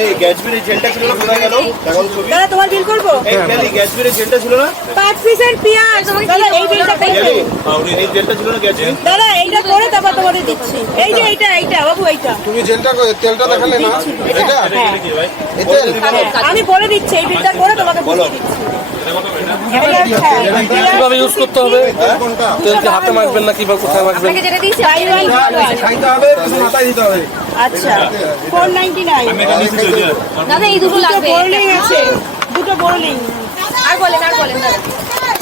এই গ্যাটসবির জেলটা ছিল না, কোথায় গেল? দাদা তোমার বিল করবো? এই গ্যাটসবির জেলটা ছিল না? 5 পিসের পেঁয়াজ। দাদা এই বিলটা করবো? এই জেলটা ছিল না গ্যাটসবি? দাদা এইটা করে তারপর তোমাদের দিচ্ছি। এই যে এইটা বাবু এইটা। তুমি জেলটা তেলটা দেখালে না? এটা এই তেল আমি বলে দিচ্ছি, এই বিলটা করে তোমাকে বলে দিচ্ছি। কিভাবে ইউজ করতে হবে? তেলকে হাতে মাখবেন না কিভাবে কোথায় মাখবেন? আপনাকে যেটা দিয়েছি খাইতে হবে, কিছু মাথায় দিতে হবে। আচ্ছা 499। দাদা এই দুটো লাগবে। বোর্লিং আছে, দুটো বোর্লিং। আর বলেন দাদা।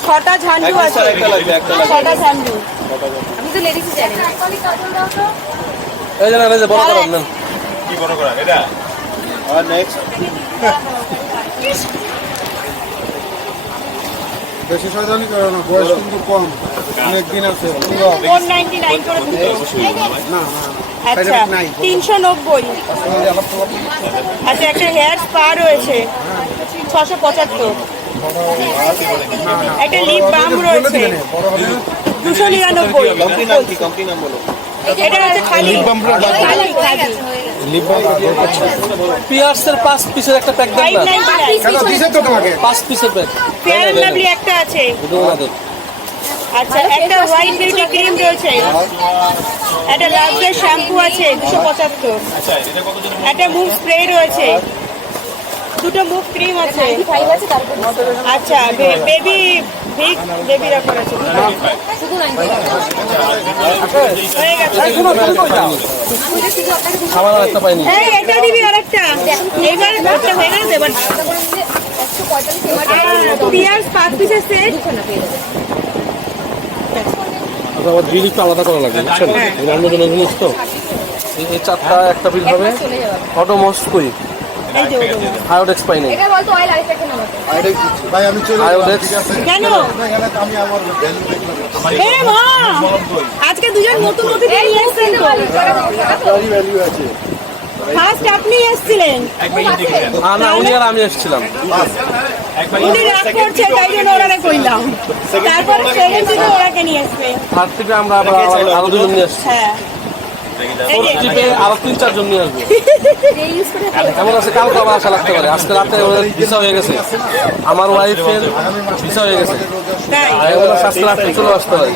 6টা ঝান্ডু আছে। একটা লাগবে, একটা লাগবে। 6টা ঝান্ডু। আমি তো লেডিসই জানি। এই জানেন, এই যে বড় করেন নেন। কি বড় করা এটা? আর নেক্সট বেশি শয়তানি করো না, বয়স কিন্তু কম, অনেক দিন আছে। 499 করে দিচ্ছি। না আচ্ছা 390। আচ্ছা একটা হেয়ার স্পা রয়েছে 675। একটা লিপ বাম রয়েছে 299। কোম্পানি নাম কি? কোম্পানি নাম বলো। এটা হচ্ছে খালি পিয়ার্সের 5 পিসের একটা প্যাক দেন না। 599। দিছে তো তোমাকে 5 পিসের প্যাক ফেয়ার এন্ড লাভলি একটা আছে। আচ্ছা একটা হোয়াইট বিউটি ক্রিম রয়েছে, একটা লাভলেস শ্যাম্পু আছে 275। একটা মুভ স্প্রে রয়েছে, দুটো মুভ ক্রিম আছে। আচ্ছা বেবি বিগ বেবি রাখার আছে শুধু 95 হয়ে গেছে। আমার একটা পাইনি। এই এটা দিবি আরেকটা, এইবার একটা হয়ে গেছে। এবার 145 পিয়ার্স 5 পিসের সেট। আবার বিল একটু আলাদা করা লাগবে বুঝছেন, অন্য জনের জিনিস তো। এই চারটা একটা বিল হবে। চলে যাবে। অটোমস কই এই যে আয়োডেক্স পাইনি। এটা বলতো অয়েল আরেকটা কেন হবে? ভাই আমি চলে আয়োডেক্স কেন? আমি আমার ভ্যালু দেখলাম, এ মা আজকে দুজন নতুন অতিথি নিয়ে এসেছেন তো। ভ্যালু আছে। ফার্স্ট আপনি এসেছিলেন, না উনি আর আমি এসেছিলাম। উনি রাগ করছে তাই জন্য ওরাকে কইলাম। তারপরে সেকেন্ড থেকে ওরাকে নিয়ে আসবে। থার্ড থেকে আমরা আবার আরো দুজন নিয়ে আসছি। হ্যাঁ এই যে ট্রিপে আরো 3-4 জন নিয়ে আসবো। যে ইউজ করে কেমন আছে? কালকে আবার আসা লাগতে পারে। আজকে রাতে ওদের ভিসা হয়ে গেছে, আমার ওয়াইফের ভিসা হয়ে গেছে। তাই আর ওরা আজকে রাতে চলে আসতে পারে।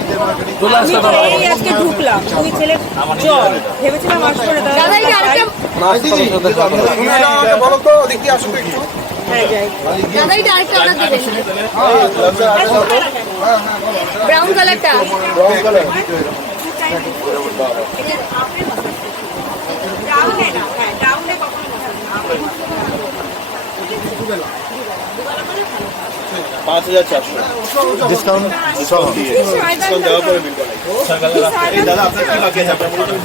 চলে আমি আসতে তো পারে এই আজকে ঢুকলাম, দুই ছেলে জ্বর ভেবেছিলাম আসলে দাদা এই আরেকটা না আসতে পারে তো দেখা হবে। তুমি এটা আমাকে বলো তো, ওদিক দিয়ে আসো তো একটু। হয়ে যায়। দাদা এটা আরেকটা অর্ডার দেবেন। ব্রাউন কালারটা ডাউনে না, হ্যাঁ ডাউনে কখনো না। 5400 ডিসকাউন্ট দিয়ে ডিসকাউন্ট দেওয়ার পরে বিল বানাই। এই দাদা আপনার কি বাকি আছে? আপনার বলুন।